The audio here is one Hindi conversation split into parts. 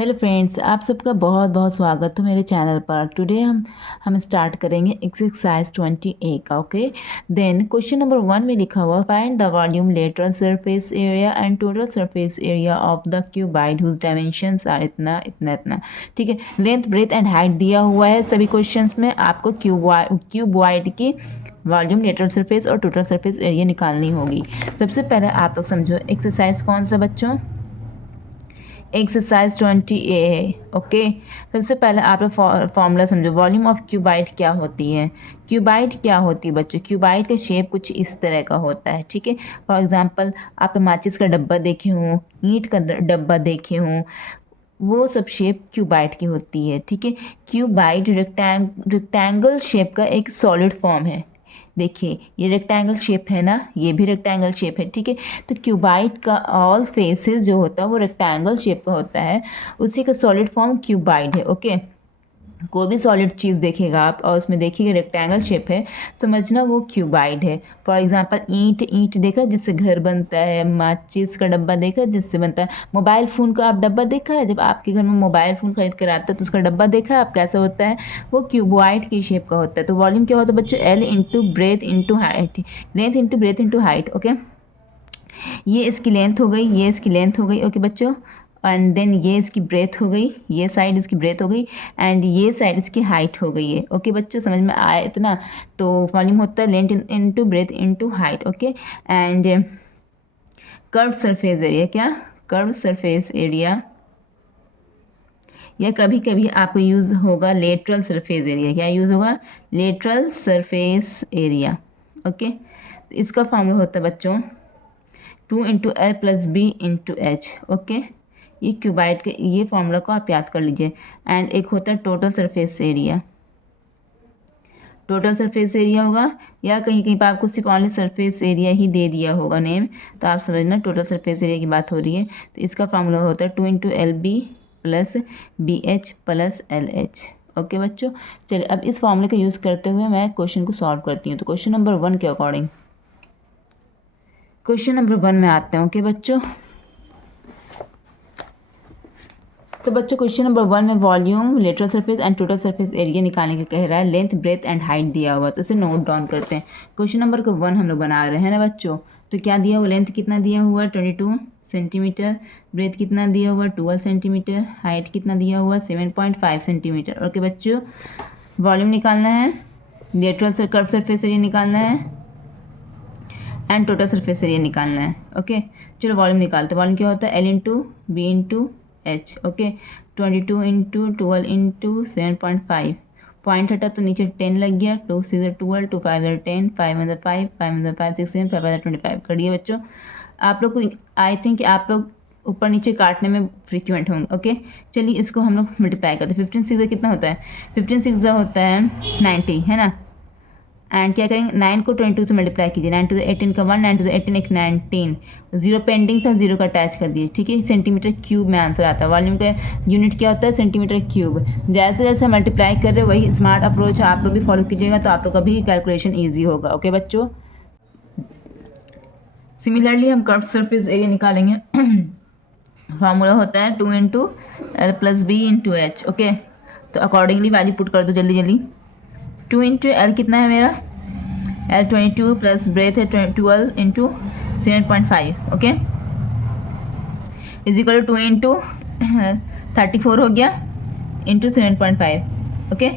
हेलो फ्रेंड्स, आप सबका बहुत बहुत स्वागत है मेरे चैनल पर। टुडे हम स्टार्ट करेंगे एक्सरसाइज 20A का। ओके, देन क्वेश्चन नंबर 1 में लिखा हुआ find the volume, lateral surface area and total surface area of the cuboid whose dimensions are इतना इतना इतना। ठीक है, लेंथ ब्रेथ एंड हाइट दिया हुआ है सभी क्वेश्चंस में। आपको क्यूबॉइड की वॉल्यूम, लेटरल सरफेस और टोटल सरफेस एरिया निकालनी होगी। सबसे पहले आप लोग समझो एक्सरसाइज कौन सा बच्चों, एक्सरसाइज 20A है। ओके, सबसे पहले आप लोग फॉर्मूला समझो। वॉल्यूम ऑफ क्यूबाइड क्या होती है, क्यूबाइड क्या होती है बच्चों। क्यूबाइड का शेप कुछ इस तरह का होता है। ठीक है, फॉर एग्जांपल आप माचिस का डब्बा देखे हों, ईंट का डब्बा देखे हों, वो सब शेप क्यूबाइड की होती है। ठीक है, क्यूबाइड रेक्टेंगल शेप का एक सॉलिड फॉर्म है। देखिए ये रेक्टेंगल शेप है ना, ये भी रेक्टेंगल शेप है। ठीक है, तो क्यूबाइड का ऑल फेसेस जो होता है वो रेक्टेंगल शेप का होता है, उसी का सॉलिड फॉर्म क्यूबाइड है। ओके, कोई भी सॉलिड चीज़ देखेगा आप और उसमें देखिएगा रेक्टेंगल शेप है, समझना वो क्यूबाइड है। फॉर एग्जांपल ईंट देखा जिससे घर बनता है, माचिस का डब्बा देखा जिससे बनता है, मोबाइल फ़ोन का आप डब्बा देखा है, जब आपके घर में मोबाइल फ़ोन खरीद कर आता है तो उसका डब्बा देखा है आप कैसा होता है, वो क्यूबॉइड की शेप का होता है। तो वॉल्यूम क्या होता है बच्चों, L into breadth into height, length into breadth into height. Okay, ये इसकी लेंथ हो गई, ये इसकी लेंथ हो गई। ओके बच्चों, एंड देन ये इसकी ब्रेथ हो गई, ये साइड इसकी ब्रेथ हो गई, एंड ये साइड इसकी हाइट हो गई है। ओके बच्चों, समझ में आया इतना। तो वॉल्यूम होता है length into breadth into height. Okay, and curve surface area, क्या कर्व सरफेस एरिया, या कभी कभी आपको यूज़ होगा लेटरल सरफेस एरिया। क्या यूज़ होगा, लेटरल सरफेस एरिया। ओके, तो इसका फॉर्मूला होता है बच्चों 2 into l plus b into h. Okay, ये क्यूबाइड के ये फॉर्मूला को आप याद कर लीजिए। एंड एक होता है total surface area, total surface area होगा, या कहीं कहीं पर आपको सिर्फ ऑनली सरफेस एरिया ही दे दिया होगा नेम, तो आप समझना टोटल सरफेस एरिया की बात हो रही है। तो इसका फॉर्मूला होता है 2 into l b plus b h plus l h. Okay बच्चों, चलिए अब इस फॉर्मूले का यूज़ करते हुए मैं क्वेश्चन को सॉल्व करती हूँ। तो क्वेश्चन नंबर 1 के अकॉर्डिंग, क्वेश्चन नंबर 1 में आते हैं। ओके बच्चों, तो बच्चों क्वेश्चन नंबर 1 में volume, lateral surface and total surface area निकालने का कह रहा है। लेंथ ब्रेथ एंड हाइट दिया हुआ, तो इसे नोट डाउन करते हैं। क्वेश्चन नंबर 1 हम लोग बना रहे हैं ना बच्चों, तो क्या दिया हुआ, लेंथ कितना दिया हुआ 22 सेंटीमीटर, ब्रेथ कितना दिया हुआ 12 सेंटीमीटर, हाइट कितना दिया हुआ 7.5 सेंटीमीटर। ओके बच्चों, वॉल्यूम निकालना है, लेटरल कर्व सरफेस एरिया निकालना है, एंड टोटल सरफेस एरिया निकालना है। ओके, चलो वॉल्यूम निकालते हैं। वॉल्यूम क्या होता है, l into b into h. Okay, 22 into 12 into 7.5, point हटा तो नीचे 10 लग गया, 2 6 12, 2 5 10, 5 5 5 5 6 7 5 25 करिए बच्चों। आप लोग को आई थिंक आप लोग ऊपर नीचे काटने में फ्रिक्वेंट होंगे। ओके, चलिए इसको हम लोग मल्टीप्लाई करते हैं। 15 6 कितना होता है, 15 6 होता है 90, है ना। एंड क्या करेंगे, 9 को 22 से मल्टीप्लाई कीजिए, 9 टू द 18 का 1, 9 टू द 18 एक 19, जीरो पेंडिंग था, जीरो का अटैच कर दिए। ठीक है, सेंटीमीटर क्यूब में आंसर आता है। वॉल्यूम का यूनिट क्या होता है, सेंटीमीटर क्यूब। जैसे जैसे मल्टीप्लाई कर रहे हो वही स्मार्ट अप्रोच आप लोग भी फॉलो कीजिएगा, तो आप लोग का भी कैलकुलेशन ईजी होगा। ओके बच्चों, सिमिलरली हम कर्व सरफेस एरिया निकालेंगे। फार्मूला होता है 2 into l plus b into h. Okay, तो अकॉर्डिंगली वैल्यू पुट कर दो जल्दी जल्दी। 2 इंटू एल कितना है मेरा, एल 22 प्लस ब्रेथ है 12 into 7.5। Okay, is equal to 2 into 34 हो गया इंटू 7.5। ओके,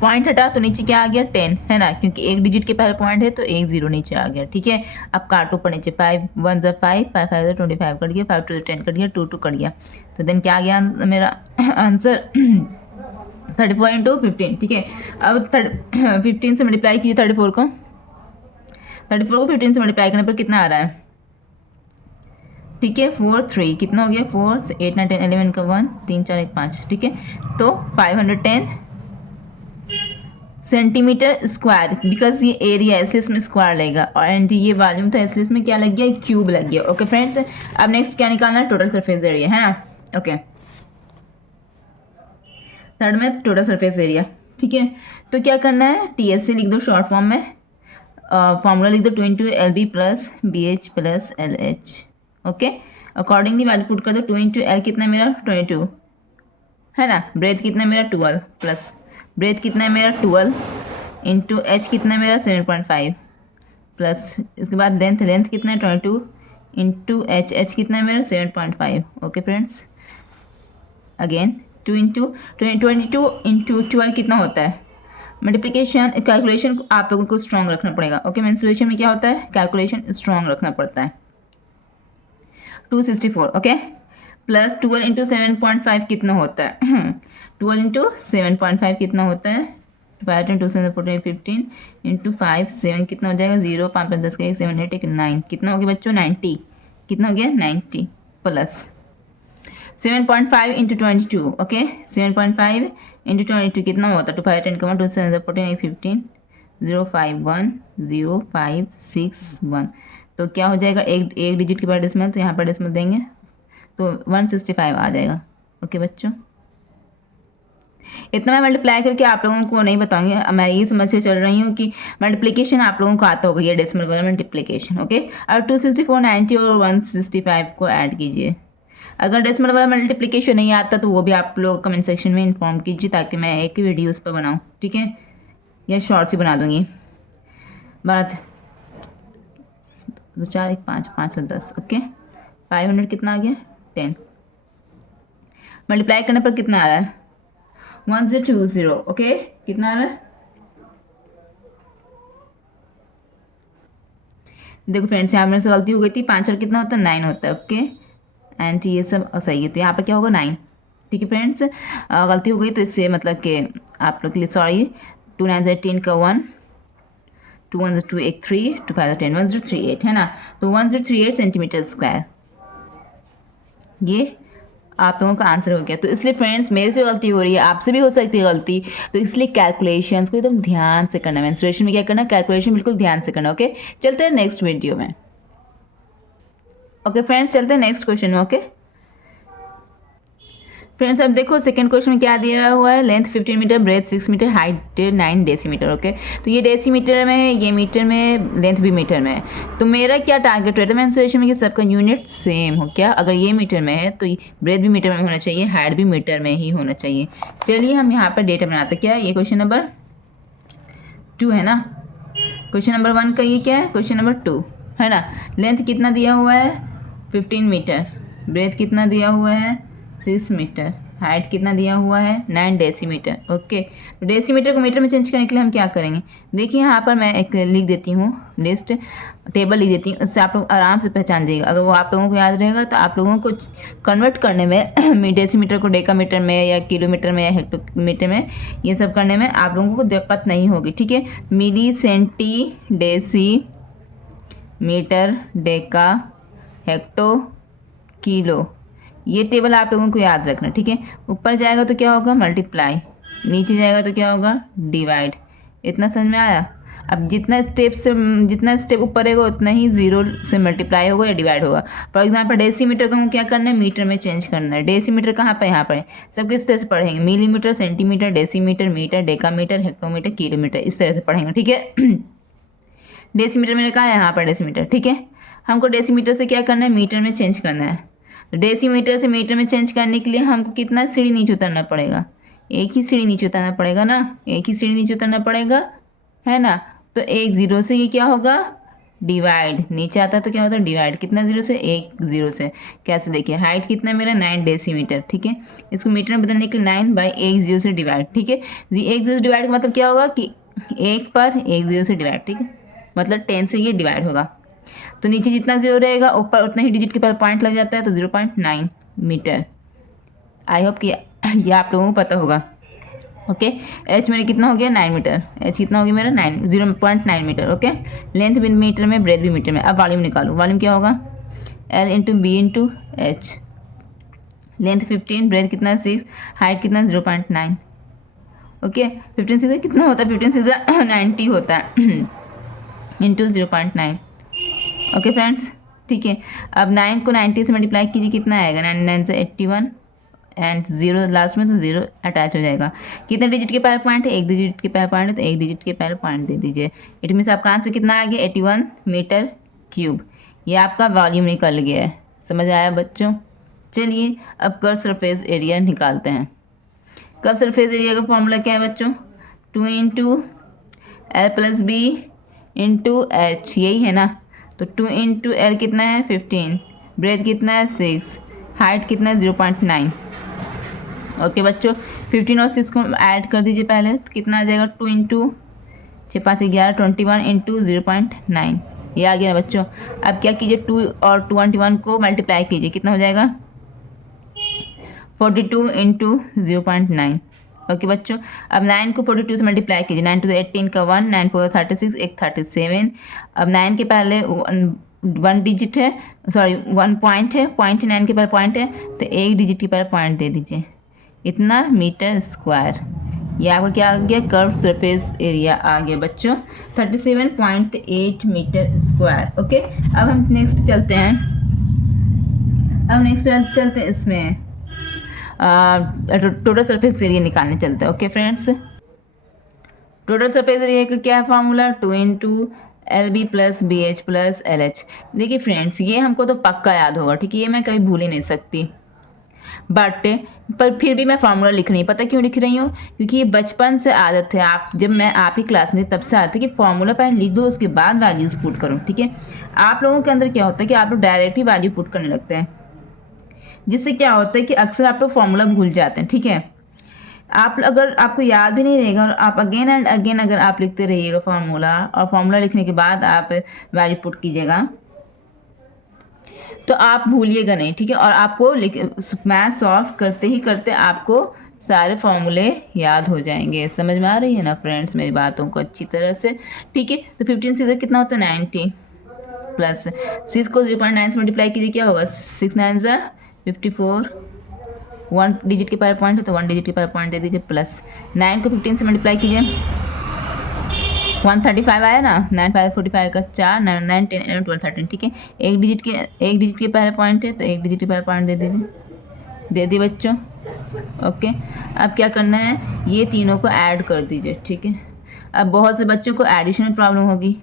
पॉइंट हटा तो नीचे क्या आ गया 10, है ना, क्योंकि एक डिजिट के पहले पॉइंट है तो एक जीरो नीचे आ गया। ठीक है, अब काटो ऊपर नीचे, 5 1 5 5 5 25 कट गया, 5 2 10 कट गया, 2 2 कट गया, तो देन क्या आ गया मेरा आंसर 34 इंटू 15। ठीक है, अब 15 से मल्टीप्लाई कीजिए 34 को, 34 को 15 से मल्टीप्लाई करने पर कितना आ रहा है। ठीक है, 4 3 कितना हो गया, 4 8 9 10 11 का 1 3 4 1 5। ठीक है, तो 510 सेंटीमीटर स्क्वायर, बिकॉज ये एरिया है इसलिए इसमें स्क्वायर लगेगा, और एंड ये वॉल्यूम था इसलिए इसमें क्या लग गया, क्यूब लग गया। ओके फ्रेंड्स, अब नेक्स्ट क्या निकालना है, टोटल सरफेस एरिया, है ना। ओके, थर्ड में टोटल सरफेस एरिया। ठीक है, तो क्या करना है, TSC लिख दो शॉर्ट फॉर्म में, फॉर्मूला लिख दो 2 into l b plus b h plus l h. Okay, accordingly value put कर दो। 2 इंटू एल कितना है मेरा 22, है ना। ब्रेथ कितना है मेरा 12 प्लस ब्रेथ कितना है मेरा 12 इंटू एच कितना है मेरा 7.5 प्लस इसके बाद लेंथ लेंथ कितना है 22 इंटू एच एच कितना है मेरा 7.5। Okay friends, again 2 into 22 into 12 कितना होता है। मल्टीप्लिकेशन कैलकुलेशन आप लोगों को स्ट्रॉन्ग रखना पड़ेगा। ओके, मेंसुरेशन में क्या होता है, कैलकुलेशन स्ट्रॉन्ग रखना पड़ता है। 264 ओके प्लस 12 इंटू 7.5 कितना होता है 12 इंटू 7.5 कितना होता है 5 इंटू 7 14 15 इंटू 5 7 कितना हो जाएगा 0 5 5 10 का 1 7 8 1 9 कितना हो गया बच्चों 90 कितना हो गया 90 प्लस 7.5 इंटू 22 ओके 7.5 इंटू 22 कितना होता है 2 5 10 का 1 2 7 14 8 15 0 5 1 0 5 6 1 तो क्या हो जाएगा एक डिजिट के बाद डेसिमल तो यहाँ पर डेसिमल देंगे तो 165 आ जाएगा। ओके बच्चों, इतना मैं मल्टीप्लाई करके आप लोगों को नहीं बताऊंगी, मैं ये समझ के चल रही हूँ कि मल्टीप्लिकेशन आप लोगों को आता होगा ये डेसिमल वाला मल्टीप्लिकेशन। ओके, और 264 90 और 165 को ऐड कीजिए। अगर डेसिमल वाला मल्टीप्लिकेशन नहीं आता तो वो भी आप लोग कमेंट सेक्शन में इन्फॉर्म कीजिए ताकि मैं एक वीडियो उस पर बनाऊँ, ठीक है, या शॉर्ट्स ही बना दूँगी। बात 2 4 1 5 510 ओके 500 कितना आ गया 10 मल्टीप्लाई करने पर कितना आ रहा है 1020 ओके कितना आ रहा है। देखो फ्रेंड्स यहाँ मेरे से गलती हो गई थी 5 और कितना होता है 9 होता है। ओके एंड ये सब सही है तो यहाँ पर क्या होगा 9। ठीक है फ्रेंड्स, गलती हो गई तो इससे मतलब कि आप लोग के लिए सॉरी। 2 9 18 का 1 2 1 2 1 3 2 5 10 1038 है ना, तो 1038 सेंटीमीटर स्क्वायर ये आप लोगों का आंसर हो गया। तो इसलिए फ्रेंड्स मेरे से गलती हो रही है, आपसे भी हो सकती है गलती, तो इसलिए कैलकुलेशंस को एकदम ध्यान से करना है। मेंस्ट्रुएशन में क्या करना है, कैलकुलेशन बिल्कुल ध्यान से करना। ओके, चलते हैं नेक्स्ट वीडियो में। ओके फ्रेंड्स, चलते हैं नेक्स्ट क्वेश्चन में। ओके फ्रेंड्स, अब देखो सेकंड क्वेश्चन में क्या दिया हुआ है, length 15 metre, breadth 6 metre, height 9 decimetre. Okay, तो ये डेसीमीटर में है, ये मीटर में, लेंथ भी मीटर में है। तो मेरा क्या टारगेट रहता है मेंस्ट्रुएशन में कि सबका यूनिट सेम हो। क्या, अगर ये मीटर में है तो ब्रेथ भी मीटर में होना चाहिए, हाइट भी मीटर में ही होना चाहिए। चलिए हम यहाँ पर डेटा बनाते हैं। क्या है ये, क्वेश्चन नंबर 2 है ना। क्वेश्चन नंबर 1 का ये क्या है, क्वेश्चन नंबर 2 है ना। लेंथ कितना दिया हुआ है 15 मीटर, ब्रेथ कितना दिया हुआ है 6 मीटर, हाइट कितना दिया हुआ है 9 डेसीमीटर। ओके, तो डेसीमीटर को मीटर में चेंज करने के लिए हम क्या करेंगे, देखिए यहाँ पर मैं एक लिख देती हूँ, लिस्ट टेबल लिख देती हूँ, उससे आप लोग आराम से पहचान जाइएगा। अगर वो आप लोगों को याद रहेगा तो आप लोगों को कन्वर्ट करने में डेसीमीटर को डेकामीटर में या किलोमीटर में या हेक्टोमीटर में ये सब करने में आप लोगों को दिक्कत नहीं होगी। ठीक है, milli, centi, deci, metre, deca, hecto, kilo, ये टेबल आप लोगों को याद रखना। ठीक है, ऊपर जाएगा तो क्या होगा मल्टीप्लाई, नीचे जाएगा तो क्या होगा डिवाइड। इतना समझ में आया। अब जितना स्टेप ऊपर रहेगा उतना ही जीरो से मल्टीप्लाई होगा या डिवाइड होगा। फॉर एग्जांपल डेसीमीटर को हम क्या करना है, मीटर में चेंज करना है। डेसीमीटर कहाँ पर, यहाँ पर सब किस तरह से पढ़ेंगे, millimetre, centimetre, decimetre, metre, decametre, hectometre, kilometre, इस तरह से पढ़ेंगे। ठीक है, डेसीमीटर मैंने कहा यहाँ पर डेसीमीटर। ठीक है, हमको डेसीमीटर से क्या करना है, मीटर में चेंज करना है। तो डेसीमीटर से मीटर में चेंज करने के लिए हमको कितना सीढ़ी नीचे उतरना पड़ेगा, एक ही सीढ़ी नीचे उतरना पड़ेगा ना, एक ही सीढ़ी नीचे उतरना पड़ेगा, है ना। तो 1 0 से ये क्या होगा डिवाइड, नीचे आता है तो क्या होता है डिवाइड, कितना 0 से 1 0 से। कैसे देखिए, हाइट कितना मेरा 9 डेसीमीटर। ठीक है, इसको मीटर में बदलने के लिए 9/1 0 से डिवाइड। ठीक है, 1 0 से डिवाइड का मतलब क्या होगा कि 1 पर 1 0 से डिवाइड। ठीक है, मतलब 10 से ये डिवाइड होगा। तो नीचे जितना 0 रहेगा ऊपर उतना ही डिजिट के पर पॉइंट लग जाता है, तो 0.9 मीटर। आई होप कि ये आप लोगों को पता होगा। ओके, एच मेरे कितना हो गया 9 मीटर, एच कितना हो गया मेरा 0.9 मीटर। ओके, लेंथ भी मीटर में, ब्रेथ भी मीटर में। अब वॉल्यूम निकालू, वॉल्यूम क्या होगा L into b into h. Length 15, breadth कितना 6, हाइट कितना 0.9। ओके, 15 से कितना होता है, 15 से 90 होता है इंटू 0.9। ओके फ्रेंड्स, ठीक है, अब 9 को 90 से मल्टीप्लाई कीजिए, कितना आएगा 99 से 81 एंड 0 लास्ट में, तो 0 अटैच हो जाएगा। कितने डिजिट के पहले पॉइंट है, 1 डिजिट के पहले पॉइंट है, तो 1 डिजिट के पहले पॉइंट दे दीजिए। इट मीन्स आपका आंसर कितना आ गया 81 मीटर क्यूब। ये आपका वॉल्यूम निकल गया है। समझ आया बच्चों। चलिए अब कर्व सरफेस एरिया निकालते हैं। कर्व सरफेस एरिया का फॉर्मूला क्या है बच्चों? 2 into l plus b into h, यही है ना। तो 2 इंटू एल कितना है 15, ब्रेथ कितना है 6, हाइट कितना है 0.9। ओके बच्चों, 15 और 6 को ऐड कर दीजिए पहले, तो कितना आ जाएगा 2 इंटू 6 5 11 21 इंटू 0.9, ये आ गया ना बच्चों। अब क्या कीजिए 2 और 21 को मल्टीप्लाई कीजिए, कितना हो जाएगा 42 इंटू 0.9। ओके बच्चों, अब 9 को 42 से मल्टीप्लाई कीजिए, 9 टू 18 का 1, 9 4 36, 1 37। अब 9 के पहले 1 डिजिट है, सॉरी 1 पॉइंट है, पॉइंट 9 के पहले पॉइंट है, तो 1 डिजिट के पहले पॉइंट दे दीजिए, इतना मीटर स्क्वायर। ये आपका क्या आ गया? कर्व सरफेस एरिया आ गया बच्चों 37.8 मीटर स्क्वायर। ओके, अब हम नेक्स्ट चलते हैं, इसमें टोटल सरफेस एरिया निकालने चलते हैं। Okay friends, total surface area का क्या है formula? 2 into l b plus b h plus l h. देखिए फ्रेंड्स, ये हमको तो पक्का याद होगा, ठीक है, ये मैं कभी भूल ही नहीं सकती, बट पर फिर भी मैं फार्मूला लिख रही हूँ। पता क्यों लिख रही हूँ? क्योंकि ये बचपन से आदत है, आप जब मैं आपकी क्लास में तब से आती है कि फार्मूला पहले लिख दो, उसके बाद वैल्यूज पुट करो, ठीक है। आप लोगों के अंदर क्या होता है कि आप लोग डायरेक्ट ही वैल्यू पुट करने लगते हैं, जिससे क्या होता है कि अक्सर आप लोग फार्मूला भूल जाते हैं, ठीक है। आप अगर आपको याद भी नहीं रहेगा और आप अगेन एंड अगेन अगर आप लिखते रहिएगा फार्मूला, और फार्मूला लिखने के बाद आप वैल्यू पुट कीजिएगा, तो आप भूलिएगा नहीं, ठीक है। और आपको मैथ सॉल्व करते ही करते आपको सारे फॉर्मूले याद हो जाएंगे। समझ में आ रही है ना फ्रेंड्स मेरी बातों को अच्छी तरह से, ठीक है। तो 15 सीधे कितना होता है 90, प्लस 6 को 0.9 से मल्टीप्लाई कीजिए, क्या होगा 6 9 54, 1 डिजिट के पहले पॉइंट है तो 1 डिजिट के पहले पॉइंट दे दीजिए, प्लस 9 को 15 से मल्टीप्लाई कीजिए, 135 आया ना, 9 5 45 का 4, 9 9 10 11 12 13, ठीक है। एक डिजिट के पहले पॉइंट है तो एक डिजिट के पहले पॉइंट दे दीजिए, दे दिए बच्चों। ओके, अब क्या करना है, ये तीनों को ऐड कर दीजिए, ठीक है। अब बहुत से बच्चों को एडिशन में प्रॉब्लम होगी,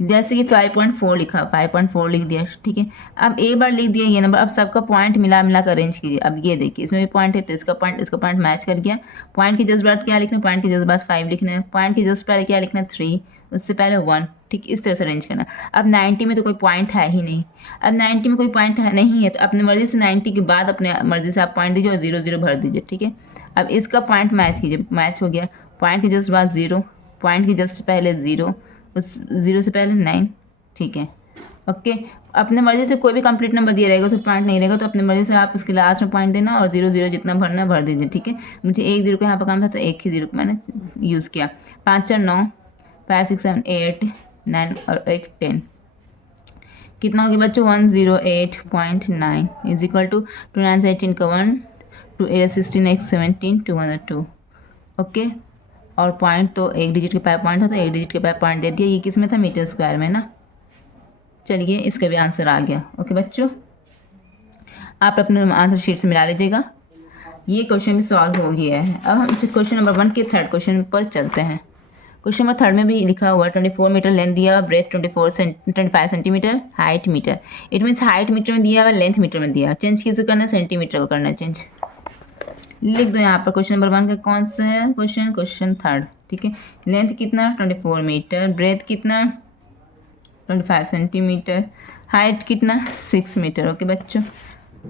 जैसे कि 5.4 लिखा, 5.4 लिख दिया, ठीक है। अब एक बार लिख दिया ये नंबर, अब सबका पॉइंट मिला कर अरेंज कीजिए। अब ये देखिए, इसमें भी पॉइंट है तो इसका पॉइंट मैच कर गया। पॉइंट के जस्ट बाद क्या लिखना है? पॉइंट के जस्ट बाद 5 लिखना है। पॉइंट के जस्ट पहले क्या लिखना है? 3, उससे पहले 1, ठीक, इस तरह से अरेंज करना। अब 90 में तो कोई पॉइंट है ही नहीं, अब 90 में कोई पॉइंट है नहीं है, तो अपनी मर्जी से 90 के बाद अपने मर्जी से आप पॉइंट दीजिए और 0 0 भर दीजिए, ठीक है। अब इसका पॉइंट मैच कीजिए, मैच हो गया। पॉइंट के जस्ट बाद 0, पॉइंट के जस्ट पहले 0, उस 0 से पहले 9, ठीक है। ओके, अपने मर्जी से कोई भी कंप्लीट नंबर दिया रहेगा, उसमें पॉइंट नहीं रहेगा, तो अपने मर्जी से आप उसके लास्ट में पॉइंट देना और 0 0 जितना भरना भर दीजिए, ठीक है। मुझे एक 0 का यहाँ पर काम था तो एक ही 0 को मैंने यूज़ किया। 5 4 9, 5 6 7 8 9 और 1 10, कितना हो गया बच्चों? 108.9 इज इक्वल टू 2 9 18 का 1, 2 8 16 1 17 202। ओके, और पॉइंट तो एक डिजिट के पहले पॉइंट था तो एक डिजिट के पहले पॉइंट दे दिया। ये किस में था? मीटर स्क्वायर में ना। चलिए, इसका भी आंसर आ गया। ओके बच्चों, आप अपने आंसर शीट से मिला लीजिएगा। ये क्वेश्चन भी सॉल्व हो गया है। अब हम क्वेश्चन नंबर 1 के थर्ड क्वेश्चन पर चलते हैं। क्वेश्चन नंबर 3 में भी लिखा हुआ है 24 मीटर लेंथ दिया, breadth 25 centimetre, height metre. It means height metre में दिया हुआ, लेंथ मीटर में दिया हुआ। चेंज किसे करना है? सेंटीमीटर को करना है चेंज। लिख दो यहाँ पर क्वेश्चन नंबर 1 का कौन सा है क्वेश्चन थर्ड, ठीक है। लेंथ कितना? 24 मीटर, ब्रेथ कितना? 25 सेंटीमीटर, हाइट कितना? 6 मीटर। ओके बच्चों,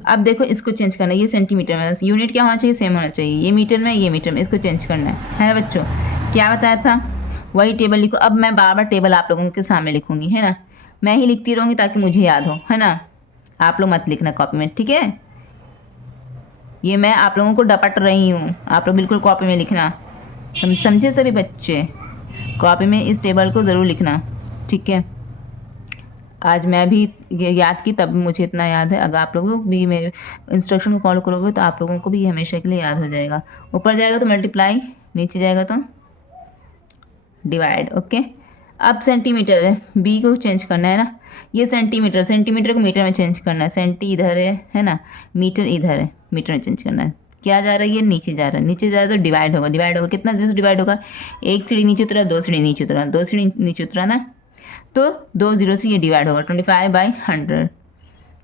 अब देखो इसको चेंज करना है, ये सेंटीमीटर में, यूनिट क्या होना चाहिए? सेम होना चाहिए, ये मीटर में ये मीटर में, इसको चेंज करना है ना बच्चों। क्या बताया था? वही टेबल लिखो। अब मैं बार बार टेबल आप लोगों के सामने लिखूंगी, है ना, मैं ही लिखती रहूँगी ताकि मुझे याद हो, है ना। आप लोग मत लिखना कॉपी में, ठीक है। ये मैं आप लोगों को डपट रही हूँ, आप लोग बिल्कुल कॉपी में लिखना, समझे सभी बच्चे? कॉपी में इस टेबल को ज़रूर लिखना, ठीक है। आज मैं भी याद की तब मुझे इतना याद है, अगर आप लोगों को भी मेरे इंस्ट्रक्शन को फॉलो करोगे तो आप लोगों को भी हमेशा के लिए याद हो जाएगा। ऊपर जाएगा तो मल्टीप्लाई, नीचे जाएगा तो डिवाइड। ओके, अब सेंटीमीटर है, बी को चेंज करना है ना, ये सेंटीमीटर को मीटर में चेंज करना है। सेंटी इधर है ना, मीटर इधर है, मीटर में चेंज करना है। क्या जा रहा है? ये नीचे जा रहा है, नीचे जा रहा है तो डिवाइड होगा कितना जैसे डिवाइड होगा? एक सीढ़ी नीचे उतरा, 2 सीढ़ी नीचे उतरा, 2 सीढ़ी नीचे उतरा ना, तो 2 0 से ये डिवाइड होगा। 25/100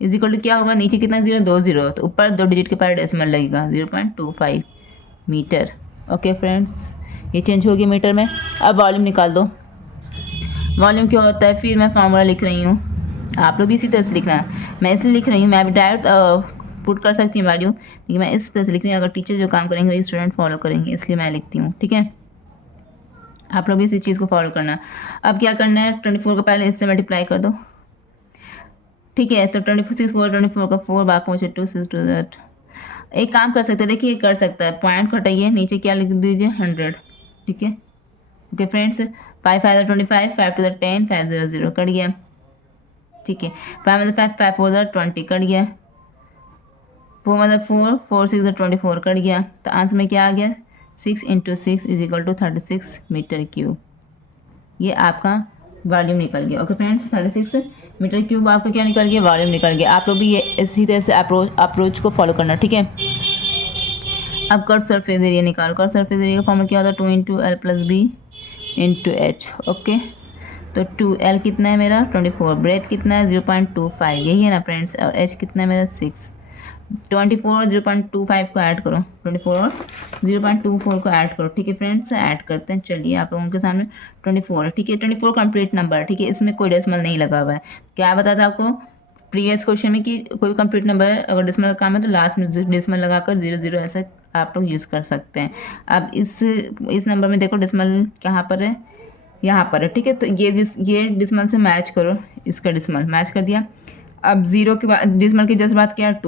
इज इक्वल टू क्या होगा? नीचे कितना 0? 2 0, तो ऊपर 2 डिजिट के पहले डेसिमल लगेगा, 0.25। मीटर। ओके फ्रेंड्स, ये चेंज हो गया मीटर में। अब वॉल्यूम निकाल दो। वॉल्यूम क्या होता है, फिर मैं फार्मूला लिख रही हूँ, आप लोग भी इसी तरह से लिखना है। मैं इसलिए लिख रही हूँ, मैं अभी डायरेक्ट पुट कर सकती हूँ वैल्यू, लेकिन मैं इस तरह से लिख रही हूँ। अगर टीचर जो काम करेंगे वही स्टूडेंट फॉलो करेंगे, इसलिए मैं लिखती हूँ। ठीक है, आप लोग भी इसी चीज़ को फॉलो करना है। अब क्या करना है, 24 को पहले इससे मल्टीप्लाई कर दो। ठीक है, तो 24 24 का 4 बाकी बचे 2 6 2 दैट। एक काम कर सकते हैं, देखिए कर सकता है, पॉइंट घटाइए, नीचे क्या लिख दीजिए 100। ठीक है, ओके फ्रेंड्स, 5 5 25, 5 2 10, 5 0 0 कट गया। ठीक है, 5 5 5 4 20 कट गया। 4 4 4 6 24 कट गया। तो आंसर में क्या आ गया, 6 × 6 = 36 मीटर क्यूब। ये आपका वॉल्यूम निकल गया। ओके फ्रेंड्स, 36 मीटर क्यूब आपका क्या निकल गया, वॉल्यूम निकल गया। आप लोग भी ये इसी तरह से अप्रोच को फॉलो करना। ठीक है, अब कर्व सरफेस एरिया निकालो। कर्व सरफेस एरिया का फॉर्मूला क्या होता है, 2 × L + B × H। ओके, तो 2L कितना है मेरा 24, ब्रेथ कितना है 0.25, यही है ना फ्रेंड्स, और H कितना है मेरा 6। 24 और 0.25 को ऐड करो, 24 और 0.24 को ऐड करो। ठीक है फ्रेंड्स, ऐड करते हैं। चलिए आप लोगों के सामने 24 है। ठीक है, 24 कंप्लीट नंबर। ठीक है, इसमें कोई डेसिमल नहीं लगा हुआ है। क्या बताया था आपको प्रीवियस क्वेश्चन में कि कोई भी कंप्लीट नंबर है, अगर डेसिमल का काम है तो लास्ट में डेसिमल लगाकर 0 0 ऐसा आप लोग यूज़ कर सकते हैं। अब इस नंबर में देखो डेसिमल कहाँ पर है, यहाँ पर है। ठीक है, तो ये डिसमल से मैच करो, इसका डिसमल मैच कर दिया। अब 0 के बाद डिसमल के जस्ट बाद क्या है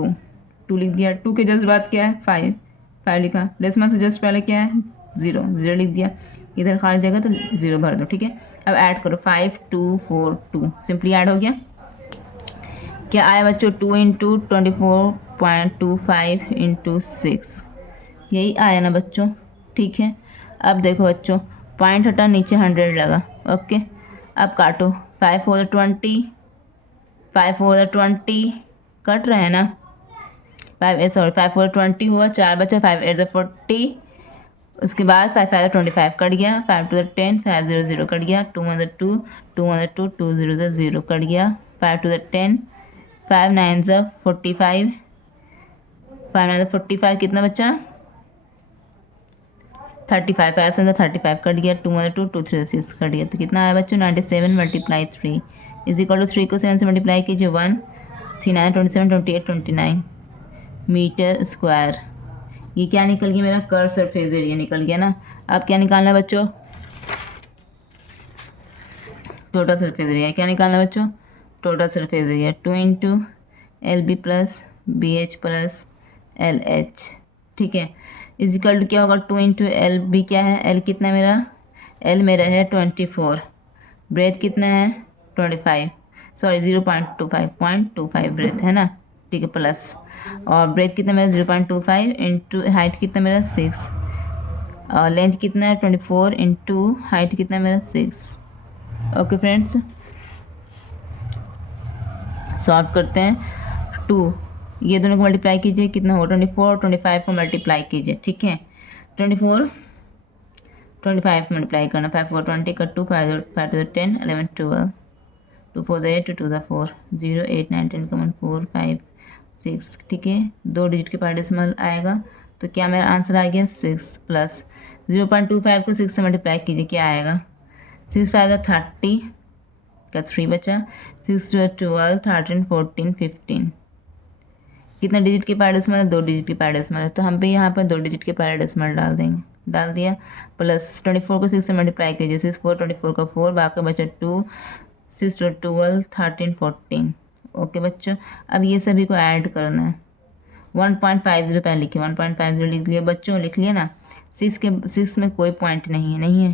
2 लिख दिया। 2 के जस्ट बाद क्या है 5 लिखा। डेसिमल से जस्ट पहले क्या है 0 लिख दिया। इधर खाली जगह तो 0 भर दो। ठीक है, अब ऐड करो 5 2 4 2, सिंपली ऐड हो गया। क्या आया बच्चों, 2 × 24.25 × 6, यही आया ना बच्चों। ठीक है, अब देखो बच्चों, पॉइंट हटा, नीचे 100 लगा। ओके, अब काटो, 5 4 20, 5 4 20 कट रहे हैं ना, 5 4 20 हुआ, 4 बचा, 5 8 40, उसके बाद 5 5 25 कट गया, 5 2 10, 5 0 0 कट गया, 2 1 2 2 1 2 2 0 0 कट गया, 5 2 10, 5 9 45, 5 9 45 कितना बचा 35, 5 7 35 कट गया, 2 1 2 2 3 6 कट गया। तो कितना आया बच्चों 97 × 3 = 3 को 7 से मल्टीप्लाई कीजिए, 1 3 9 27 28 29 मीटर स्क्वायर। ये क्या निकल गया मेरा, कर्व सरफेस एरिया निकल गया ना। अब क्या निकालना है बच्चों, टोटल सरफेस एरिया। क्या निकालना है बच्चों, total surface area 2 × LB + BH + LH। ठीक है, इजिकल क्या होगा, 2 × LB क्या है, L कितना है मेरा, L मेरा है 24, ब्रेथ कितना है 25, सॉरी 0.25 ब्रेथ है ना। ठीक है, प्लस, और ब्रेथ कितना मेरा 0.25 इंटू हाइट कितना मेरा 6, और लेंथ कितना है 24 इंटू हाइट कितना है मेरा 6। ओके फ्रेंड्स, सॉल्व करते हैं। 2 ये दोनों को मल्टीप्लाई कीजिए, कितना हो 24 और 25 को मल्टीप्लाई कीजिए। ठीक है, 24 25 मल्टीप्लाई करना, 5 4 20 का 2 5 2 10 11 12 2 4 8 2 2 4 0 8 9 10 कमन 4 5 6। ठीक है, 2 डिजिट के पास डेसिमल आएगा, तो क्या मेरा आंसर आ गया 6 प्लस 0.25 को 6 से मल्टीप्लाई कीजिए, क्या आएगा 6 5 30 का 3 बचा, 6 12 13 14 15। कितना डिजिट के पास डेसिमल है, 2 डिजिट के पास डेसिमल है, तो हम भी यहाँ पर 2 डिजिट के पास डेसिमल डाल देंगे, डाल दिया। प्लस 24 को 6 से मल्टीप्लाई कीजिए, 6 4 24 का 4, बाकी बचा 2 6 12 13 14। ओके बच्चों, अब ये सभी को ऐड करना है। 1.50 पहले लिखिए, 1.50 लिख लिया बच्चों, लिख लिया ना। 6 में कोई पॉइंट नहीं है,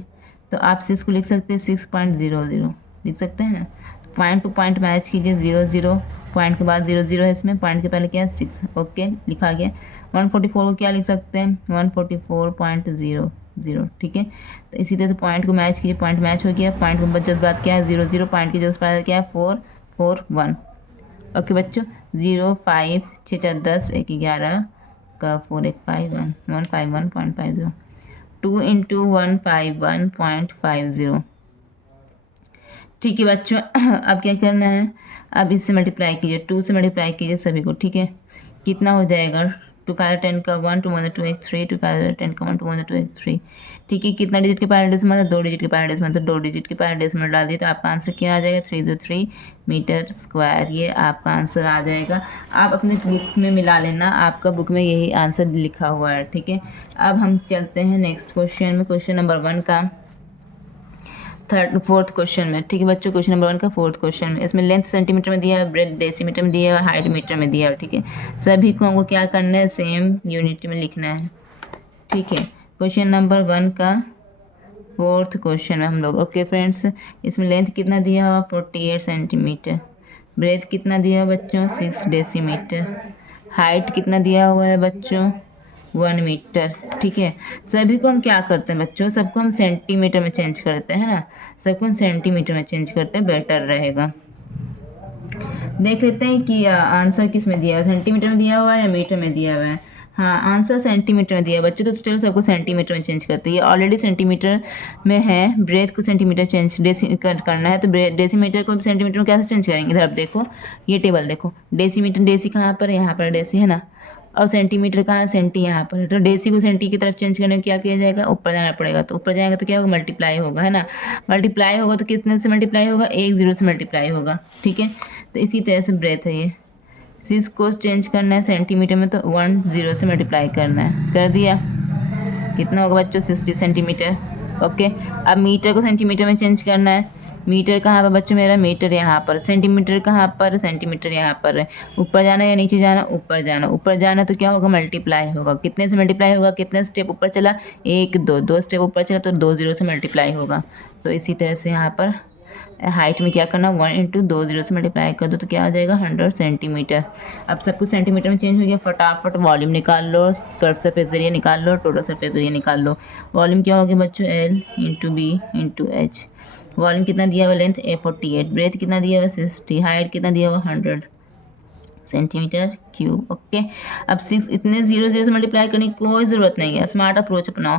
तो आप 6 को लिख सकते हैं 6.00 लिख सकते हैं ना। पॉइंट टू पॉइंट मैच कीजिए, 0 0 पॉइंट के बाद 0 0 है, इसमें पॉइंट के पहले क्या है 6। ओके, लिखा गया। 144 को क्या लिख सकते हैं 144.00। ठीक है, तो इसी तरह से पॉइंट को मैच कीजिए, पॉइंट मैच हो गया, पॉइंट के जस्ट बाद क्या है 0 0, पॉइंट के जस्ट बाद क्या है 4 4 1। ओके बच्चों, 0 5 6 4 10 1 11 का 4 1 5 1 151.50, 2 × 151.50। ठीक है बच्चों, अब क्या करना है, अब इससे मल्टीप्लाई कीजिए, 2 से मल्टीप्लाई कीजिए सभी को। ठीक है, कितना हो जाएगा 2 5 10 का 1, 2 1 2 1 3, 2 5 10 का 1, 2 1 2 1 3। ठीक है, कितना डिजिट के पहले डेसिमल है? 2 डिजिट के पहले डेसिमल, तो 2 डिजिट के पहले डेसिमल डाल दिए तो आपका आंसर क्या आ जाएगा? 303 मीटर स्क्वायर। ये आपका आंसर आ जाएगा। आप अपने बुक में मिला लेना, आपका बुक में यही आंसर लिखा हुआ है। ठीक है, अब हम चलते हैं नेक्स्ट क्वेश्चन में, क्वेश्चन नंबर 1 का फोर्थ क्वेश्चन में। ठीक है बच्चों, क्वेश्चन नंबर 1 का फोर्थ क्वेश्चन में, इसमें लेंथ सेंटीमीटर में दिया है, ब्रेथ डेसीमीटर में दिया है, हाइट मीटर में दिया है। ठीक है, सभी को हमको क्या करना है? सेम यूनिट में लिखना है। ठीक है, क्वेश्चन नंबर 1 का फोर्थ क्वेश्चन है हम लोग। ओके फ्रेंड्स, इसमें लेंथ कितना दिया हुआ? 48 सेंटीमीटर। ब्रेथ कितना दिया है बच्चों? 6 डेसीमीटर। हाइट कितना दिया हुआ है बच्चों? 1 मीटर। ठीक है, सभी को हम क्या करते हैं बच्चों? सबको हम सेंटीमीटर में चेंज करते हैं ना, सबको हम सेंटीमीटर में चेंज करते हैं, बेटर रहेगा। देख लेते हैं कि आंसर किस में दिया हुआ है, सेंटीमीटर में दिया हुआ है या मीटर में दिया हुआ है? हाँ, आंसर सेंटीमीटर में दिया है बच्चों, तो चलो सबको सेंटीमीटर में चेंज करते हैं। ये ऑलरेडी सेंटीमीटर में है, ब्रेथ को सेंटीमीटर चेंज करना है, तो डेसीमीटर को सेंटीमीटर में कैसे चेंज करेंगे? इधर आप देखो, ये टेबल देखो, डेसीमीटर, डेसी कहाँ पर है? यहाँ पर डेसी है ना, और सेंटीमीटर कहाँ है? सेंटी यहाँ पर है। तो डेसी को सेंटी की तरफ चेंज करने को क्या किया जाएगा? ऊपर जाना पड़ेगा। तो ऊपर जाएगा तो क्या होगा? मल्टीप्लाई होगा, है ना। मल्टीप्लाई होगा तो कितने से मल्टीप्लाई होगा? 1 0 से मल्टीप्लाई होगा। ठीक है, तो इसी तरह से ब्रेथ है ये, सिक्स को चेंज करना है सेंटीमीटर में, तो 1 0 से मल्टीप्लाई करना है। कर दिया, कितना होगा बच्चों? 60 सेंटीमीटर। ओके, अब मीटर को सेंटीमीटर में चेंज करना है। मीटर कहाँ पर बच्चों मेरा? मीटर यहाँ पर। सेंटीमीटर कहाँ पर? सेंटीमीटर यहाँ पर है। ऊपर जाना या नीचे जाना? ऊपर जाना। ऊपर जाना तो क्या होगा? मल्टीप्लाई होगा। कितने से मल्टीप्लाई होगा? कितने स्टेप ऊपर चला? 1 2, 2 स्टेप ऊपर चला तो 2 0 से मल्टीप्लाई होगा। तो इसी तरह से यहाँ पर हाइट में क्या करना? 1 × 2 0 से मल्टीप्लाई कर दो तो क्या आ जाएगा? 100 सेंटीमीटर। अब सब कुछ सेंटीमीटर में चेंज हो गया। फटाफट वॉल्यूम निकाल लो, कर्व सरफेस एरिया निकाल लो, टोटल सरफेस एरिया निकाल लो। वॉल्यूम क्या हो गया बच्चों? L × B × H। वॉल्यूम कितना दिया हुआ? लेंथ 48। ब्रेथ कितना दिया हुआ? 60। हाइट कितना दिया हुआ? 100 सेंटीमीटर क्यूब। ओके, अब 6 इतने 0 0 से मल्टीप्लाई करने की कोई ज़रूरत नहीं है, स्मार्ट अप्रोच अपनाओ।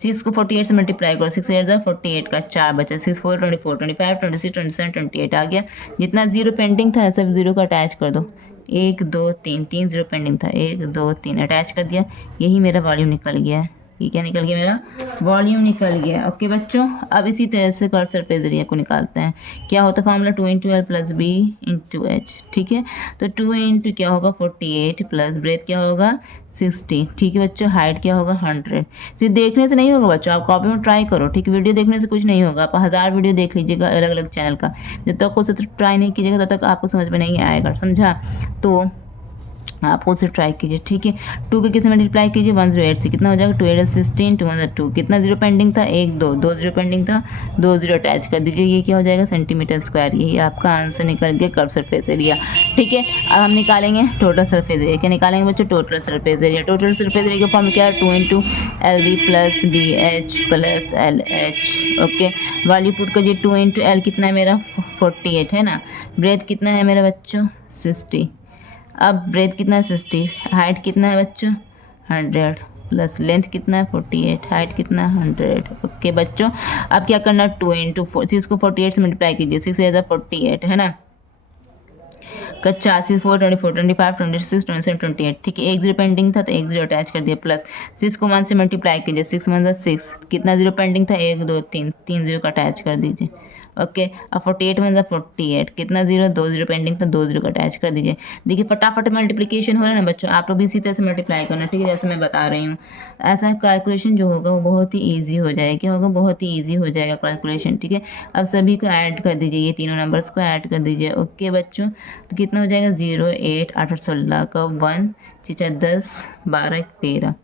6 को 48 से मल्टीप्लाई करो, 6 8 48 का 4 बचा, 6 4 24 25 26 27 28 आ गया। जितना जीरो पेंडिंग था सब जीरो को अटैच कर दो। 1 2 3, 3 जीरो पेंडिंग था, 1 2 3 अटैच कर दिया। यही मेरा वॉल्यूम निकल गया है। ये क्या निकल गया? मेरा वॉल्यूम निकल गया। ओके बच्चों, अब इसी तरह से कर्व सरफेस एरिया को निकालते हैं। क्या होता है फॉर्मूला? 2 × L + B × H। ठीक है, तो 2 × क्या होगा? 48 प्लस ब्रेथ क्या होगा? 60। ठीक है बच्चों, हाइट क्या होगा? 100। सिर्फ देखने से नहीं होगा बच्चों, आप कॉपी में ट्राई करो। ठीक है, वीडियो देखने से कुछ नहीं होगा, आप 1000 वीडियो देख लीजिएगा अलग अलग चैनल का, जब तक खुद से ट्राई नहीं कीजिएगा तब तक आपको समझ में नहीं आएगा। समझा? तो आप उसे ट्राई कीजिए। ठीक है, 2 के किसी मल्टीप्लाई कीजिए 108 से, कितना हो जाएगा? 2 8 16, 2 1 2। कितना जीरो पेंडिंग था? 1 2, 2 जीरो पेंडिंग था, 2 जीरो अटैच कर दीजिए। ये क्या हो जाएगा? Centimetre square. यही आपका आंसर निकल गया, कर्व सरफेस एरिया। ठीक है, अब हम निकालेंगे टोटल सरफेस एरिया। क्या निकालेंगे बच्चों? Total surface area. Total surface area का फॉर्म क्या है? 2 × LB + BH + LH। Okay, value put कीजिए। 2 × L कितना है मेरा? 48 है ना। ब्रेथ कितना है मेरा बच्चों? 60। अब ब्रेथ कितना है? 60। हाइट कितना है बच्चों? 100 प्लस लेंथ कितना है? 48। हाइट कितना है? 100। ओके बच्चों, अब क्या करना? 2 × 4, 6 को 48 से मल्टीप्लाई कीजिए, 6 8 48 है ना। का 4 6 4 24 25 26 27 28। ठीक है, 1 0 पेंडिंग था तो 1 0 अटैच कर दिया, प्लस 6 को 1 से मल्टीप्लाई कीजिए, 6 1 6। कितना जीरो पेंडिंग था? 1 2 3, 3 जीरो का अटैच कर दीजिए। ओके, अब 48 1 48, कितना जीरो? 2 जीरो पेंडिंग था, 2 जीरो का अटैच कर दीजिए। देखिए फटाफट मल्टीप्लिकेशन हो रहा है ना बच्चों, आप लोग भी इसी तरह से मल्टीप्लाई करना। ठीक है, जैसे मैं बता रही हूँ, ऐसा कैलकुलेशन जो होगा वो बहुत ही ईजी हो जाएगा। क्या होगा? बहुत ही ईजी हो जाएगा कैलकुलेशन। ठीक है, अब सभी को ऐड कर दीजिए, ये तीनों नंबर्स को ऐड कर दीजिए। ओके बच्चों, तो कितना हो जाएगा? 0 8 8 16 का 1 6 10 12 13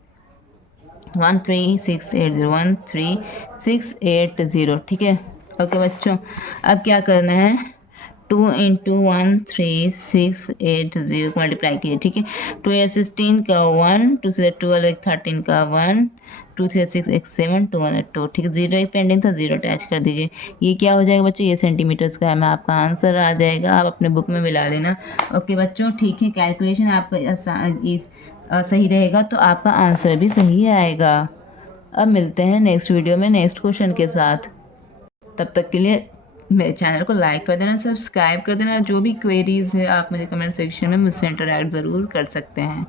13680 13680। ठीक है, ओके बच्चों, अब क्या करना है? 2 × 13680 को मल्टीप्लाई कीजिए। ठीक है, 2 8 16 का 1, 2 6 12 13 का 1, 2 3 6 1 7 2 1 2। ठीक है, जीरो एक पेंडिंग था, जीरो अटैच कर दीजिए। ये क्या हो जाएगा बच्चों? ये सेंटीमीटर स्क्वायर में आपका आंसर आ जाएगा। आप अपने बुक में मिला लेना। ओके बच्चों, ठीक है, कैलकुलेशन आपका सही रहेगा तो आपका आंसर भी सही आएगा। अब मिलते हैं नेक्स्ट वीडियो में नेक्स्ट क्वेश्चन के साथ। तब तक के लिए मेरे चैनल को लाइक कर देना, सब्सक्राइब कर देना। जो भी क्वेरीज है आप मुझे कमेंट सेक्शन में मुझसे इंटरैक्ट ज़रूर कर सकते हैं।